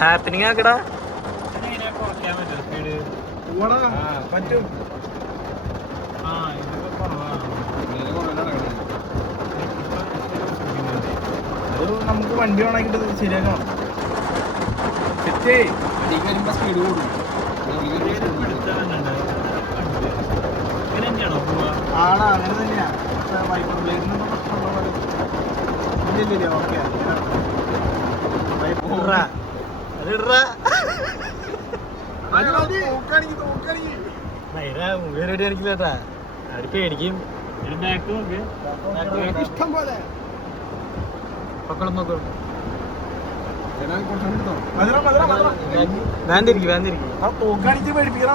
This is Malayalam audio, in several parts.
ഹാപ്പനിങ് ആക്കടാ. പറ്റും. അത് നമുക്ക് വണ്ടി ഓണാക്കിട്ട് ശരിയാക്കണം. സ്പീഡ് കൂടും. ആടാ അങ്ങനെ തന്നെയാ. വൈപ്പർ ബ്ലേഡിന് ഇല്ല. ഓക്കെ കാണിക്കില്ലേട്ടാ. അവര് പേടിക്കും. ഇഷ്ടം പോലെ മക്കളും മക്കളും തോക്കാണിച്ച് പേടിപ്പിക്കണ.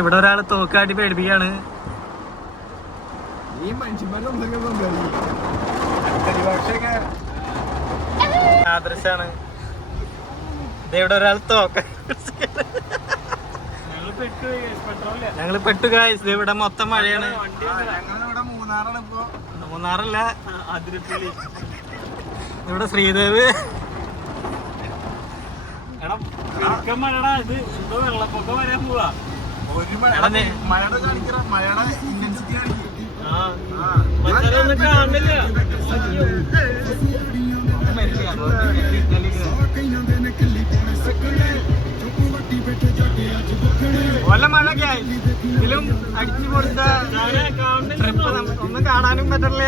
ഇവിടെ ഒരാള് തോക്കാട്ടി പേടിപ്പിക്കാണ്. ഈ മനുഷ്യന്മാരൊക്കെ ആദർശാണ്. ഇവിടെ ഒരാൾ തോക്ക. ഞങ്ങള് പെട്ടു ഗായ്സ്. ഇവിടെ മൊത്തം മഴയാണ്. മൂന്നാറാണ് ഇപ്പൊ. മൂന്നാറല്ല, അതിരപ്പള്ളി. ഇവിടെ ശ്രീദേവ്. മഴടാ, ഇത് എന്തോ വെള്ളപ്പൊക്കം വരാൻ പോവാ. മഴയുടെ കാണിക്കറ. മഴയുടെ ഇന്റൻസിറ്റി കാണില്ല. വല്ല മഴയൊക്കെ ആയി. ഇതിലും അടിച്ചു കൊടുത്ത ട്രിപ്പ് ഒന്നും കാണാനും പറ്റില്ല.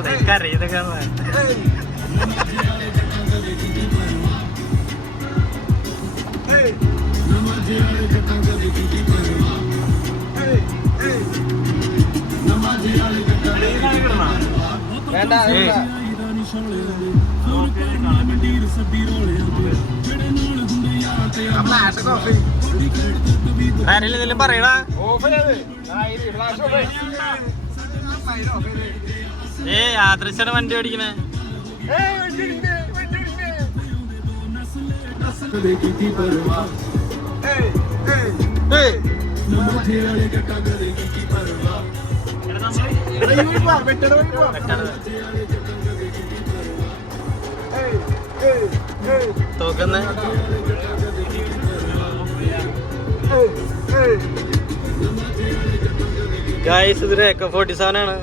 ഇതൊക്കെ ആരെങ്കിലും പറയടാ. ആദർശാണ് വണ്ടി ഓടിക്കണേ. തോക്കുന്ന ഗായ്സ്, ഇത് Echo 47 ആണ്.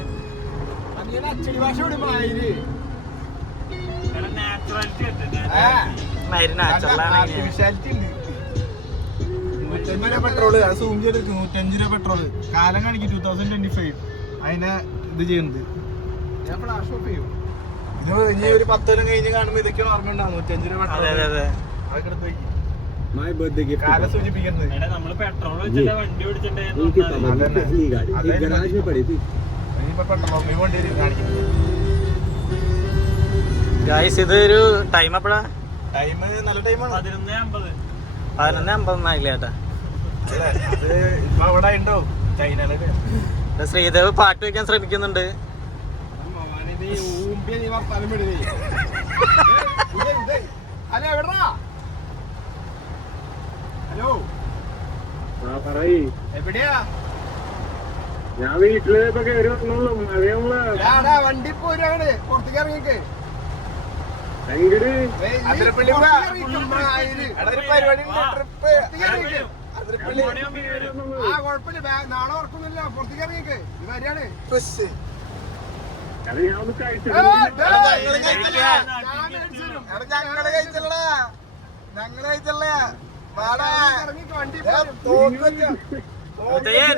പെട്രോള് സൂം ചെയ്ത് 105 രൂപ പെട്രോള് കാലം കാണിക്കും. 2025 അതിനെ ഇത് ചെയ്യുന്നത്. ഞാൻ ഫ്ലാഷ് ഓഫ് ചെയ്യും. ഇനി ഒരു 10 കൊല്ലം കഴിഞ്ഞ് കാണുമ്പോ ഇതൊക്കെയാണ് ഓർമ്മയുണ്ടാവും. 105 രൂപ പെട്രോൾ അതൊക്കെ എടുത്ത് വയ്ക്കും. കാലം സൂചിപ്പിക്കുന്നത്. ഇനിയിപ്പോ പെട്രോൾ വണ്ടി കാണിക്കുന്നത്. ഗായ്സ്, ഇതൊരു ടൈം എപ്പോഴാ? ടൈം നല്ല ടൈമാണ്. 11:50 ആയില്ല ചേട്ടാ. ഇപ്പൊ അവിടെ ഉണ്ടോ ചൈനയിലൊക്കെ? ശ്രീദേവ് പാട്ട് വെക്കാൻ ശ്രമിക്കുന്നുണ്ട്. ഹലോ, എവിടെയാ? ഞാൻ വീട്ടില് ഇപ്പൊ കയറി വന്നോളൂ. വണ്ടി പോരാണ്. പുറത്തേക്ക് ഇറങ്ങിക്ക്. അതിരപ്പള്ളി ആ കുഴപ്പമില്ല. നാളെ ഉറക്കുന്നില്ല. പുറത്തേക്ക് ഇറങ്ങിക്ക്. ഇത് വരികയാണ്. ഞങ്ങള് കഴിച്ചില്ല.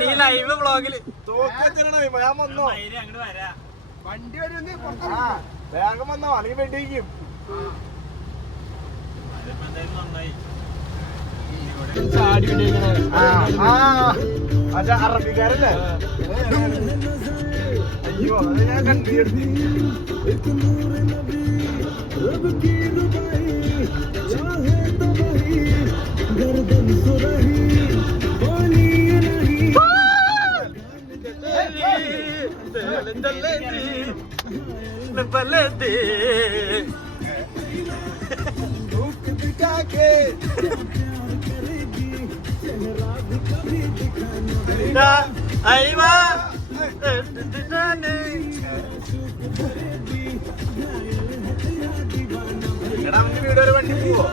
നീ ലൈവ് വ്ളോഗില് ഞാൻ വന്നോ? വണ്ടി വരും. വേഗം വന്നോ, അല്ലെങ്കിൽ വെടിക്കും. അറബിക്കാരല്ലേ? അയ്യോ, അത് ഞാൻ കണ്ടിരുന്നു. എടാ നമുക്ക് വീട് വരെ വണ്ടി പോവോ?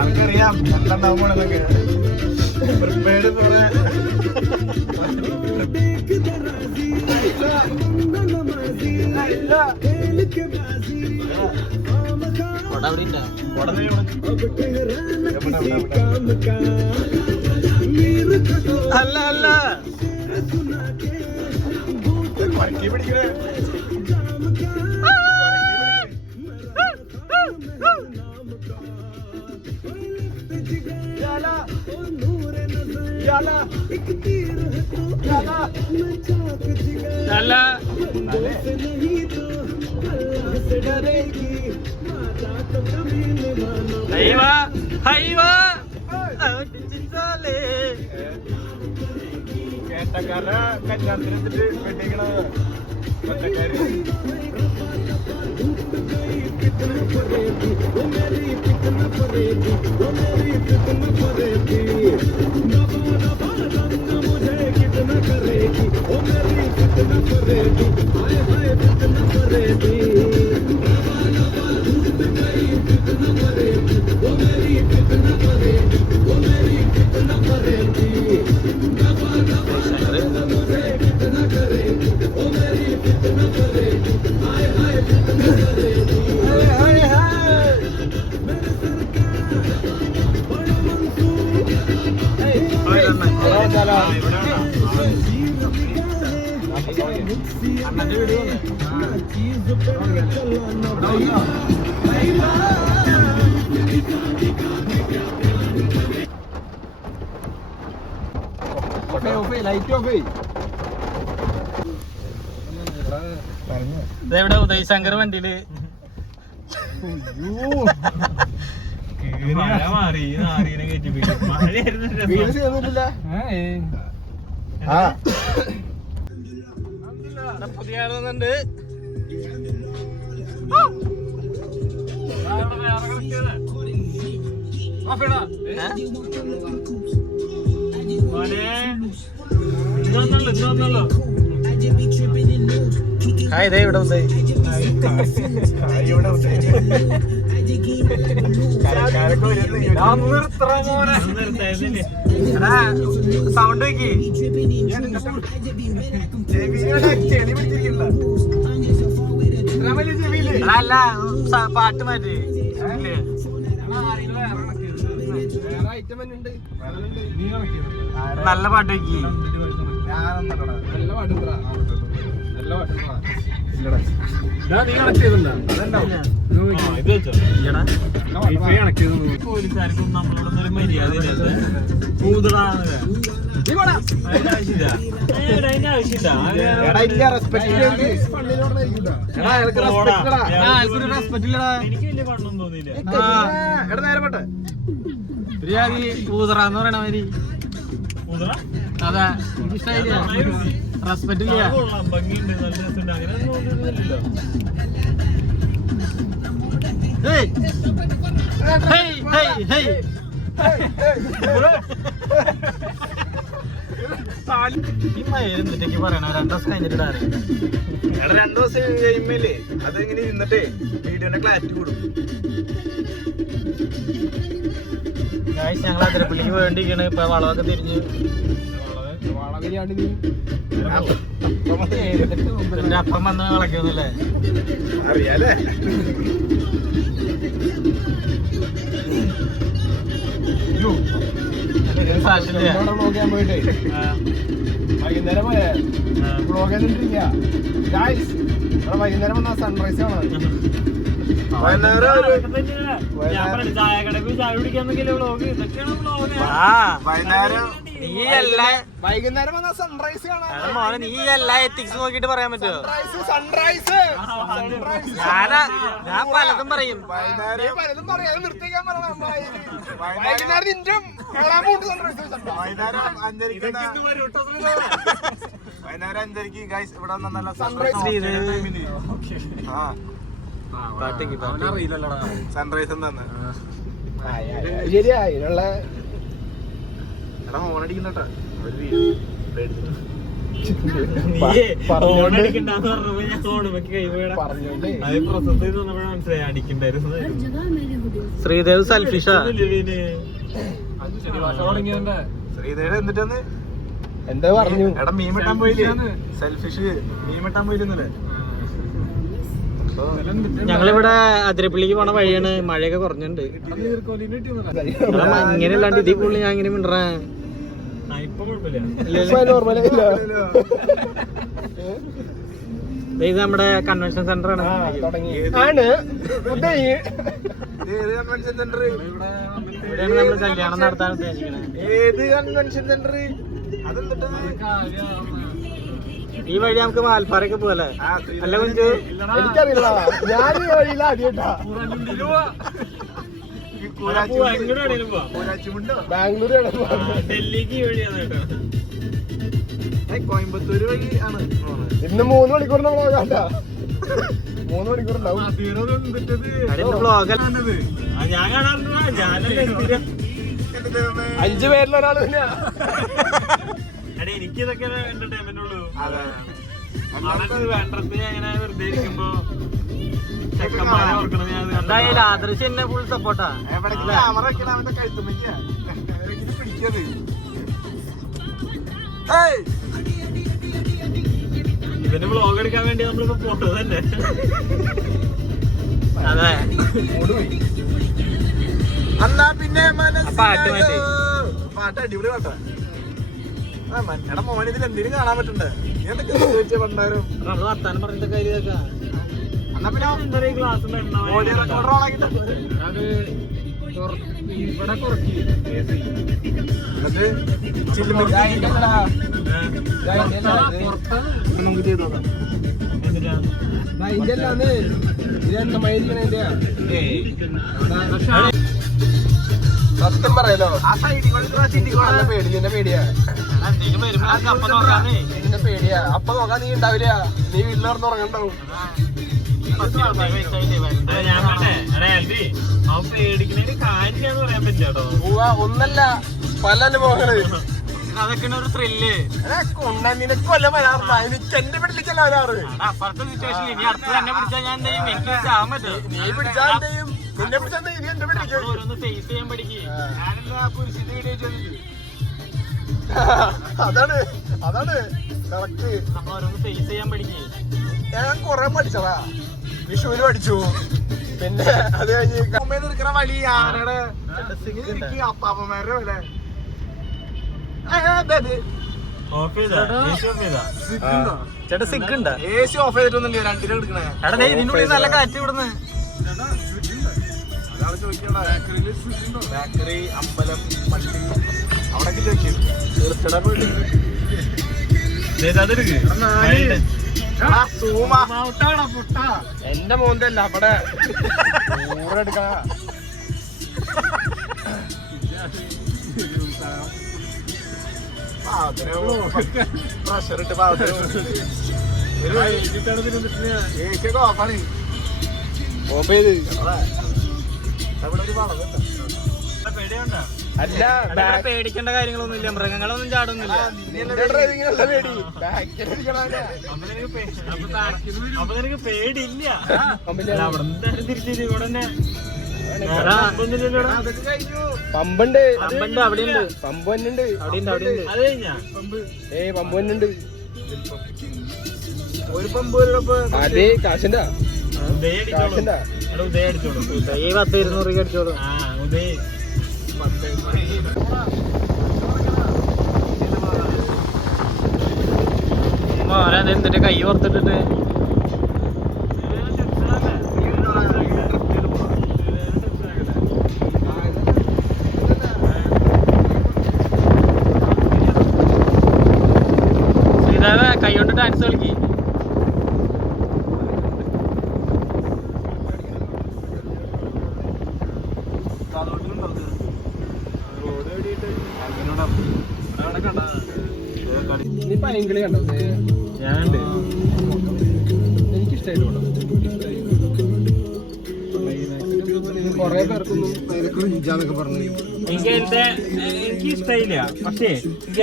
അവർക്കറിയാം നട്ടുണ്ടാവുമ്പോഴൊക്കെ പ്രിപ്പയർഡ് കുറെ അല്ല അല്ല പിടിക്കണേ കേട്ടക്കാര കല്യാണത്തിനെത്തിട്ട് വെട്ടിക്കണത് ഒറ്റക്കാര് അണ്ണന്റെ വീട് ലൈറ്റ് ഓഫ് ഇതെവിടെ ഉദയശങ്കർ വണ്ടിയില് പുതിയ ആളുന്നുണ്ട്. ഇതേ ഇവിടെ ഉണ്ട്. സൗണ്ട് വെക്കി അല്ല പാട്ട് മാറ്റി നല്ല പാട്ട് വെക്കി. പോലീസുകാർക്കും നമ്മളോടൊന്നും ഒരു മര്യാദ എനിക്ക് വലിയ കണ്ണൊന്നും തോന്നിയില്ല. ഊതറാന്ന് പറയണ മാതിരി അതാ എനിക്ക് ഇഷ്ടമായില്ല. റെസ്പെക്ട് ഇല്ല. ഭംഗിയുണ്ട്, നല്ല രസമുണ്ട്. അങ്ങനെ തോന്നിയില്ലല്ലോ. ഈ മരുന്നിട്ടേക്ക് പറയണ 2 ദിവസം കഴിഞ്ഞിട്ടാണ്. 2 ദിവസം കഴിയുമ്പല്ലേ അതെങ്ങനെ ഇരുന്നിട്ടേ വീഡിയോന്റെ ക്ലാരിറ്റി കൂടും. ഞങ്ങൾ അതിരപ്പള്ളിക്ക് വേണ്ടിയിരിക്കണ്. ഇപ്പൊ വളവൊക്കെ തിരിഞ്ഞ് പിന്നെ അപ്പം വന്ന് കളക്കൊന്നുമില്ലേ അറിയാലേ. സാക്ഷില്ല നോക്കാൻ പോയിട്ടേ വൈകുന്നേരം പോയേ വൈകുന്നേരം വന്ന സൺറൈസ് ആണ്. വൈകുന്നേരം വന്ന സൺറൈസ് കാണാൻ. നീ എല്ലാ എത്തിക്സ് നോക്കിട്ട് പറയാൻ പറ്റുമോ? സൺറൈസ് ഞാൻ പലതും പറയും. പലതും പറയാതെ നിർത്തിക്കാൻ പറയണം. വൈകുന്നേരം നിന്റെ കാണാൻ പോകും സൺറൈസ്. വൈകുന്നേരം 5:30 ഗൈസ് ഇവിടെ നല്ല സൺറൈസ്. സൺറൈസ് എന്താണ് ശരിയാ ഇതിനുള്ള ഫോൺ അടിക്കുന്നട്ടാ. ശ്രീദേവ് സെൽഫിഷാ. ശ്രീദേവ് എന്നിട്ടെന്ന് എന്താ പറഞ്ഞു? എടാ മീൻ വെട്ടാൻ പോയില്ലേ? സെൽഫിഷ് മീൻ വെട്ടാൻ പോയില്ലേ? ഞങ്ങളിവിടെ അതിരപ്പള്ളിക്ക് പോണ വഴിയാണ്. മഴയൊക്കെ കുറഞ്ഞിട്ടുണ്ട്. ഇങ്ങനെ അല്ലാണ്ട് ഇതിൽ കൂടുതൽ ഞാൻ ഇങ്ങനെ മിണ്ടറേ. ഇത് നമ്മുടെ കൺവെൻഷൻ സെന്റർ ആണ്. ഇവിടെയാണ് നമ്മൾ കല്യാണം നടത്താൻ ഉദ്ദേശിക്കുന്നത്. ഏത് കൺവെൻഷൻ സെന്റർ? ഈ വഴി നമുക്ക് മാൽപ്പാറയൊക്കെ പോകല്ലേ? അല്ല കുഞ്ചു, എനിക്കറിയില്ല. ഞാൻ ഈ വഴിയില്ല ആദ്യമായിട്ടാ. ബാംഗ്ലൂർ ഡൽഹിക്ക് ഈ വഴിയാണ് കേട്ടോ. കോയമ്പത്തൂര് വഴി ആണ്. ഇന്ന് 3 മണിക്കൂറിന്റെ വ്ളോഗാണ്ട. 3 മണിക്കൂറുണ്ടാവും. ഞാൻ കാണാറുണ്ട്. 5 പേരിൽ ഒരാൾ തന്നെയാ. എനിക്കിതൊക്കെ എന്റർടൈൻമെന്റ് ഉള്ളൂ. വേണ്ടത് അങ്ങനെ വെറുതെ ഇരിക്കുമ്പോ എന്തായാലും ആദർശ് എന്നെ ഫുൾ സപ്പോർട്ടാ. ക്യാമറ വെക്കണം അവന്റെ കഴുത്തുമ്മയ്ക്കാ പിടിക്കത്. ഇവന് വ്ളോഗ് എടുക്കാൻ വേണ്ടി നമ്മളിപ്പോ ഫോട്ടോ തന്നെ. അതെ, എന്നാ പിന്നെ പാട്ട് മാറ്റി. പാട്ട് അടിപൊളി പാട്ടാ. എടാ മോനെ ഇതിൽ എന്തെങ്കിലും കാണാൻ പറ്റണ്ടേ? നീ എന്തൊക്കെ ചോദിച്ച പണ്ടാരും നമ്മള് വർത്താനം പറഞ്ഞിട്ട് കാര്യമൊക്കെ. എന്നാ പിന്നെ ക്ലാസ് ഓഡിയോ റെക്കോർഡർ ഓണാക്കിട്ട് അത് ഇവിടെ കുറച്ച് എന്നിട്ട് നമുക്ക് ചെയ്ത് നോക്കാം. സത്യം പറയാലോ, നല്ല പേടി. നിന്നെ പേടിയാ? നിന്നെ പേടിയാ? അപ്പൊ നോക്കാൻ നീ ഉണ്ടാവില്ല. നീ വീട്ടിലിറന്ന് ഉറങ്ങണ്ടാവും. ഒന്നല്ല പല അനുഭവങ്ങള്. അതൊക്കെ ഒരു ത്രില്ല്. നിനക്ക് കൊല്ലം വരാറില്ല. എനിക്ക് എന്റെ വീട്ടിലേക്കല്ല വരാറ്. അപ്പുറത്തെ സിറ്റുവേഷൻ ഇനി അടുത്ത് തന്നെ പിടിച്ചാൽ ഞാൻ എന്ത് ചെയ്യും? എനിക്ക് ചാവാൻ പറ്റും. നീ പിടിച്ചാൽ എന്ത് ചെയ്യും? നിന്നെ പിടിച്ചാൽ നീ എന്റെ വീട്ടിലേക്ക് ഓരോന്ന് ഫേസ് ചെയ്യാൻ പഠിക്കും. ഞാനെന്താ പുരുഷന്റെ വീഡിയോ ചെയ്തത്? അതാണ് അതാണ് കറക്റ്റ്. നമ്മൾ ഓരോന്ന് ഫേസ് ചെയ്യാൻ പഠിക്കും. ഞാൻ കൊറേ പഠിച്ചതാ. വിഷുവിന് പഠിച്ചു. പിന്നെ അത് കഴിഞ്ഞ് നിൽക്കണ വലി ആനയുടെ അപ്പാപ്പന്മാരുടെ പോലെ. ചേട്ടാ സിഗ് ഉണ്ടോ? AC of ചെയ്തിട്ടൊന്നുമില്ല. 2 എടുക്കണേ. എടാ ഇതിനുള്ളിൽ നല്ല കാറ്റ് ഇവിടുന്ന്. അതാണ് ചോദിക്കണ്ട. ബേക്കറി, അമ്പലം, പള്ളി അവിടൊക്കെ ചോദിക്കും. എന്റെ മോന്റെ അല്ല അവിടെ ഊറെടുക്ക. പ്രഷർ ഇട്ട് ഓഫാണ്. ഓഫ് ചെയ്ത് അവിടെ ഒരു വളവുണ്ട്. അല്ല പേടിക്കേണ്ട കാര്യങ്ങളൊന്നുമില്ല. മൃഗങ്ങളൊന്നും ചാടുന്നില്ല. ഡ്രൈവിംഗിനുള്ള പേടി. ബാക്കിൽ അപ്പൊ നിനക്ക് പേടിയില്ല. അവിടെ തിരിച്ചു ഇവിടെ തന്നെ പമ്പുണ്ട്. പമ്പുണ്ട്, അവിടെ ഉണ്ട്. പമ്പ് തന്നെയുണ്ട്. അവിടെ ഉണ്ട്, അവിടെ ഉണ്ട്. അത് കഴിഞ്ഞാ പമ്പ് തന്നെയുണ്ട്. ഒരു പമ്പ് അതെ. കാശിന്റെ കാശിന്റെ ഉദയ അടിച്ചോളൂ. ഉദയ 10-200 അടിച്ചോളൂ. ഉദയ എന്നിട്ട് കൈ പുറത്തിട്ടിട്ട് കൈ കൊണ്ട് ഡാൻസ് കളിക്കി. ഞാനുണ്ട്. എനിക്ക് ഇഷ്ടായില്ല. പക്ഷേ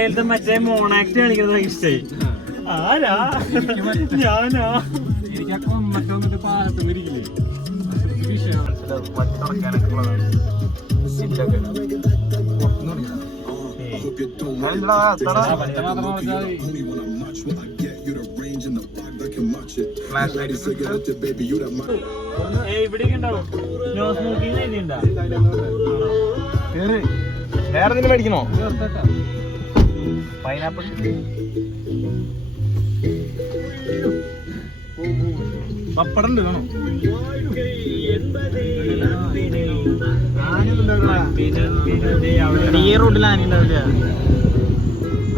എനിക്ക് മറ്റേ മോണാക്ട് കാണിക്കുന്നത് ഇഷ്ടായി. ആരാ ഞാനാ? എനിക്ക് മറ്റൊന്നിട്ട് പാലത്തൊന്നും ഇരിക്കില്ലേ ഇവിടെയൊക്കെ ഉണ്ടാവും. നോ സ്മോക്കിംഗ് എഴുതിണ്ടാ? വേറെ എന്തെങ്കിലും മേടിക്കണോ? പൈനാപ്പിൾ പപ്പടം ഉണ്ട് വേണോ? ഈ റോഡിൽ ആന ഉണ്ടാവില്ല.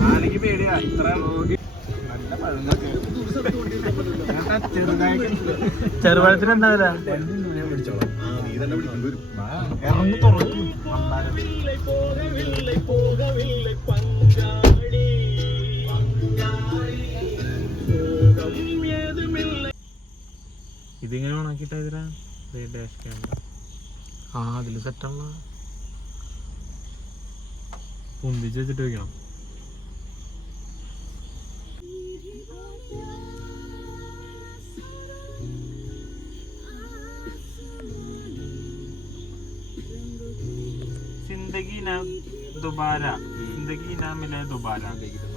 ആനക്ക് പേടിയാ. ഇത്ര നല്ല പഴങ്ങളൊക്കെ ചെറുപഴത്തിന് എന്താ വില? ഇറങ്ങി തുറക്കും. ഇതിങ്ങനെ ഉണക്കിട്ടാ ഡാഷ് ക്യാമറ. ആ അതില് സെറ്റാണല്ലോ. പൊന്തിച്ച് വെച്ചിട്ട് വെക്കണം.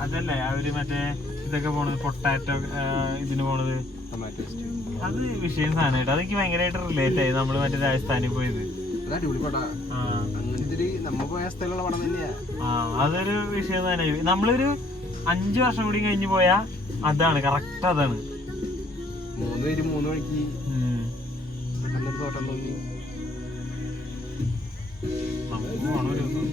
അതല്ലേ അവര് മറ്റേ ഇതൊക്കെ പോണത്, പൊട്ടാറ്റോ ഇതിന് പോണത്. അത് വിഷയം സാധനമായിട്ട് അതെനിക്ക് ഭയങ്കരമായിട്ട് റിലേറ്റ് ആയി. നമ്മള് മറ്റേ രാജസ്ഥാനിൽ പോയത് അതൊരു വിഷയം തന്നെ. നമ്മളൊരു 5 വർഷം കൂടി കഴിഞ്ഞ് പോയാ അതാണ് കറക്റ്റ്. അതാണ് 3 മണിക്ക് തോട്ടം തോന്നി. നമുക്ക് പോകണം ഒരു ദിവസം.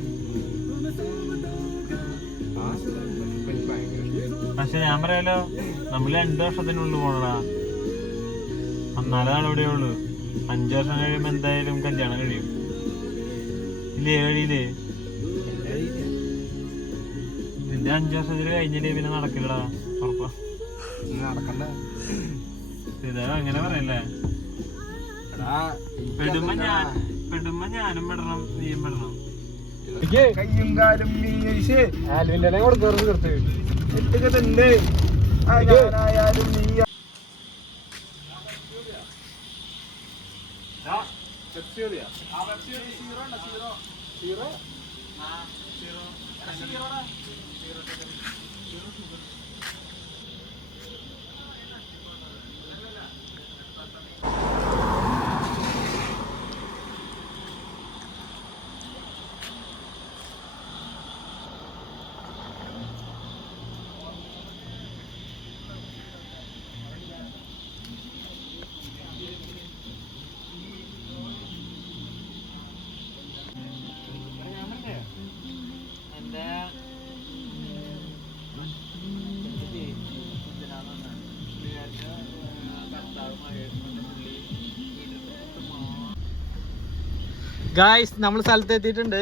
പക്ഷെ ഞാൻ പറയാലോ, നമ്മള് 2 വർഷത്തിനുള്ളിൽ പോണടാ. എന്നാലേ നാളെവിടെ ഉള്ളു. 5 വർഷം കഴിയുമ്പോ എന്തായാലും കല്യാണം കഴിയും. ഇല്ലേ കഴിയില്ലേ? നിന്റെ 5 വർഷത്തിൽ കഴിഞ്ഞില്ലേ പിന്നെ നടക്കില്ലടാ. ഉറപ്പാ നടക്കണ്ട. ഇതാ അങ്ങനെ പറയല്ലേ. പെടുമ്പോ ഞാനും പെടണം, നീയും പെടണം. കയ്യും കാലും ആലുവിന്റെ കൊടുക്കാറുണ്ട് തീർത്ത് എത്തുകതല്ലേ ആയാലും നീ. ഗായ്സ്, നമ്മൾ സ്ഥലത്ത് എത്തിയിട്ടുണ്ട്.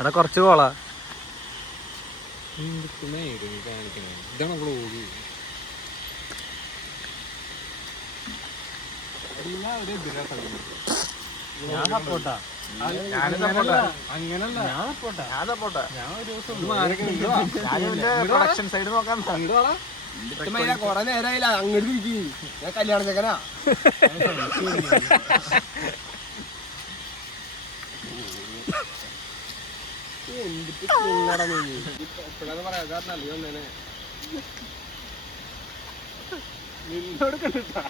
എടാ കുറച്ച് കോളാ ഇതാണ് വ്ളോഗ്. ഞാൻ സപ്പോർട്ടാ. പ്രൊഡക്ഷൻ സൈഡ് നോക്കാൻ കൊറേ നേരമായില്ല അങ്ങോട്ട് തിരിക്കി ഞാൻ കല്യാണ ചെക്കനാ എപ്പോഴാന്ന് പറയാ കാരണല്ലേ ഒന്നേനെ നിന്നോട് കണ്ടിട്ടാ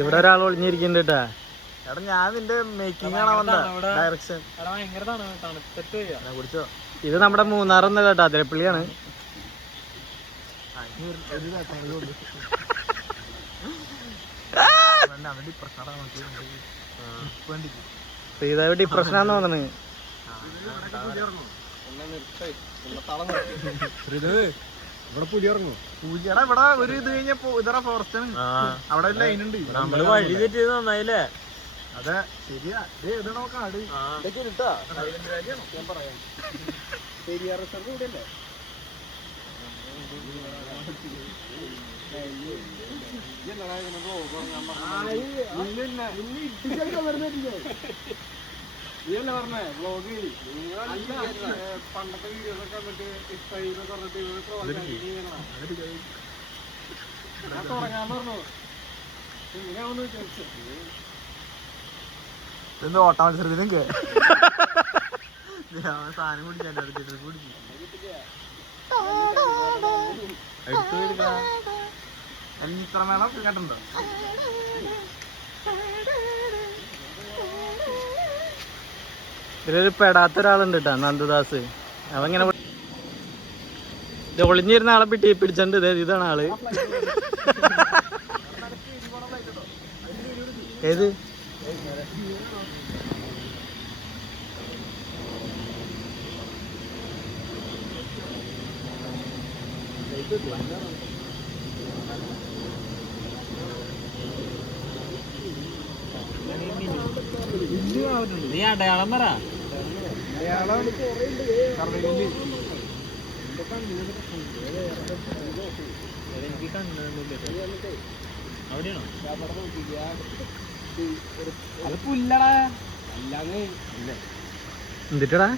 ഇവിടെ ഒരാൾ ഒളിഞ്ഞിരിക്കുന്നുണ്ട് കേട്ടാ. എടാ ഞാൻ നിന്റെ മേക്കിംഗ് കാണാൻ വന്ന ഡയറക്ഷൻ ഭയങ്കര തണുത്തിട്ട് വയ്യ. കുടിച്ചോ. ഇത് നമ്മുടെ മൂന്നാറൊന്നും കേട്ടോ, അതിരപ്പള്ളിയാണ്. ശ്രീദേവി ഡിപ്രഷനാന്ന് തോന്നുന്നു. ഇവിടെ പുലി ഇറങ്ങും. പുലിയുടെ ഇവിടെ ഒരു ഇത് കഴിഞ്ഞപ്പോ ഇതറ ഫോറസ്റ്റ് ആണ്. അവിടെ ഒരു ലൈൻ ഉണ്ട്. നമ്മള് വഴി തെറ്റിയത് നന്നായില്ലേ? അതെ ശരിയാ. ഇതാണോ കാട്? ഞാൻ പറയാം. പെരിയാർ റിസർവ് ഇവിടെ അല്ലേ? പറഞ്ഞേ വ്ളോഗ് പണ്ടത്തെ വീഡിയോസ് ഒക്കെ വന്നിട്ട് തുടങ്ങാൻ പറഞ്ഞു. ഇങ്ങനെയാവുന്ന വിചാരിച്ചു. എന്ത് ഓട്ട മത്സരത്തിന് സാധനം കുടിക്കാൻ ഇത്ര മേളം കേട്ടോ. ഇതിലൊരു പെടാത്ത ഒരാളുണ്ട് കേട്ടാ, നന്ദദാസ്. അവങ്ങനെ ഒളിഞ്ഞിരുന്ന ആളെ പിടിച്ചിട്ടുണ്ട്. ഇതാണ് ആള്. ഏത് നീ അടയാളം പറ. അവിടെയാണോ? അത് പുല്ലടാ. എന്തിട്ടടാ?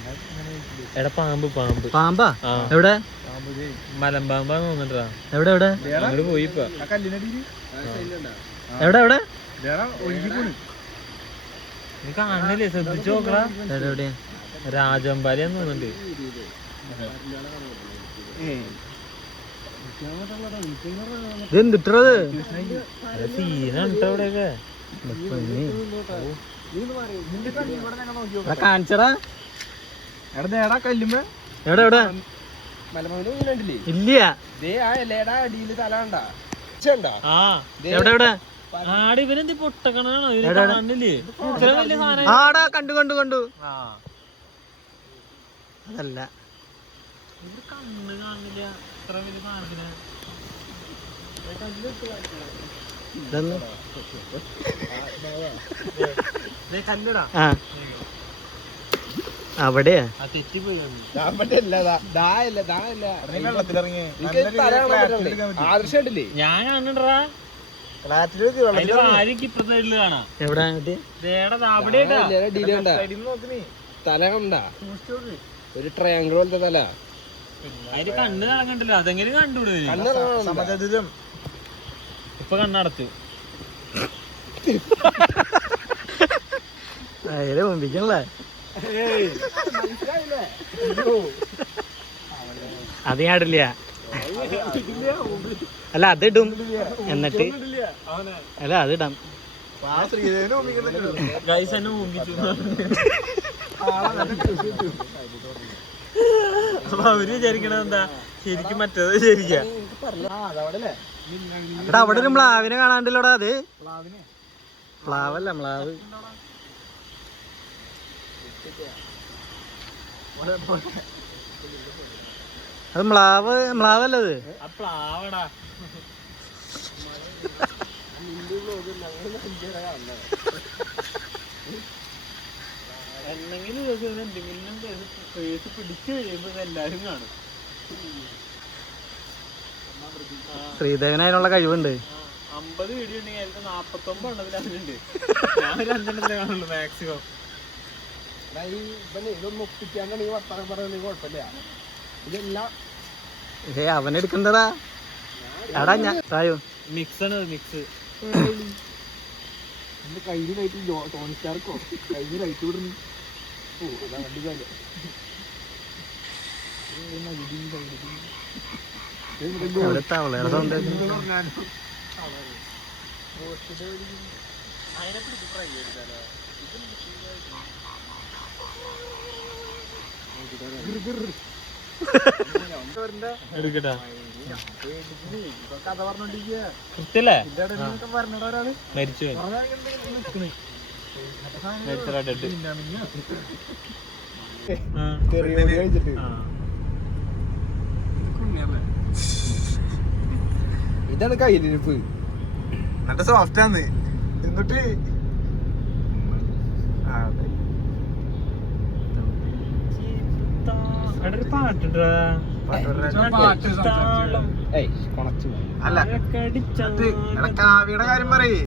എടാ പാമ്പ് പാമ്പ് പാമ്പാ? എവിടെ? മലമ്പാമ്പാന്ന് തോന്നിട്ടാ. എവിടെ എവിടെ അങ്ങോട്ട് പോയിപ്പോ. എവിടെ എവിടെ നീ കാണില്ലേ? ശ്രദ്ധിച്ചു നോക്കടാ. എവിടെയാ? രാജമ്പാലിയാന്ന് തോന്നുന്നുണ്ട്. ഇത് എന്തിട്ടത്? സീനാണ് ട്ടോ ഇവിടെയൊക്കെ. കാണിച്ചടാ. എടാ കല്ലുമ്പോ എവിടെ എവിടെ? മലമൂല കണ്ടില്ലേ? ഇല്ല. ദേ ആ എലയുടെ അടിയില് തല കണ്ടാ? ആ എവിടെ എവിടെ? ആടെ ഇവനെന്തി പൊട്ടക്കണാണോ? ഇവര് കാണില്ലേ? ഇത്ര വലിയ സാധനം. ആടാ കണ്ടു കണ്ടു കണ്ടു. ആ അതല്ല, ഇവര് കണ്ണ് കാണില്ല. ഇത്ര വലിയ സാധനത്തിന് ഇതൊന്ന് കല്ലടാ. ആ അവിടെയാ. ആ തെറ്റിപ്പോയി. ആദർശം കണ്ടില്ലേ? ഞാൻ കാണണ്ടടാ. അതിന്റെ ആര്യക്ക് ഇപ്പുറത്തെ സൈഡില് കാണാം. എവിടെ? ദേടാ അവിടെയാ. തല കണ്ടാ ഒരു ട്രയാങ്കിൾ പോലത്തെ തല. അതിന് കണ്ണ് നടക്കണ്ടല്ലോ, അതെങ്ങനെ കണ്ടുവിടും. സമചതുരം ഇപ്പൊ കണ്ണടച്ചു. അതിനെ മുമ്പിക്കണല്ലേ. അത് ഞാൻ ഇടില്ല. അല്ല അതിടും എന്നിട്ട് അല്ല അതിടാം. ഗൈസ് എന്നെ മുമ്പിച്ചു. അപ്പൊ അവര് വിചാരിക്കണത് എന്താ, ശരിക്കും മറ്റേത് വിചാരിക്കാം. എടാ അവിടെ ഒരു മ്ലാവിനെ കാണാണ്ടല്ലോടാ. അത് പ്ലാവല്ല, മ്ലാവ്. അത് മ്ലാവല്ലത്. ആ പ്ലാവടാ. എന്തെങ്കിലും എന്തെങ്കിലും ഫേസ് പിടിച്ചു കഴിയുമ്പോ എല്ലാരും കാണും. ശ്രീദേവന് അതിനുള്ള കഴിവുണ്ട്. 50 വീഡിയോ ഉണ്ടെങ്കിൽ അതിൽ 49 എണ്ണത്തിൽ അതിനുണ്ട്. ഞാൻ ഒരു 5 എണ്ണത്തിലേ കാണുള്ളൂ മാക്സിമം. ഇതൊന്നും ഒപ്പിക്കാണ്ടെങ്കിൽ വർത്തമാനം പറയുന്നത് കുഴപ്പമില്ല. ഇതെല്ലാം അവനെടുക്കണ്ടടാ. എടാ ഞാൻ സായോ മിക്സ് ആണ്, മിക്സ്. കയ്യിൽ ലൈറ്റ് ടോണി സ്റ്റാർക്കോ കയ്യിൽ ലൈറ്റ് വിടുന്നു. ഓ അതാ വണ്ടി കാര്യം. അവളെ സൗണ്ട്. എടുക്കട്ടാ. കൃത്യല്ലേ? മരിച്ചു ഇതാണ് കയ്യിലിരിപ്പ്. നല്ല സോഫ്റ്റ് ആണ്. എന്നിട്ട് പാട്ടുണ്ടാ. അല്ല കാവ്യയുടെ കാര്യം പറയേ.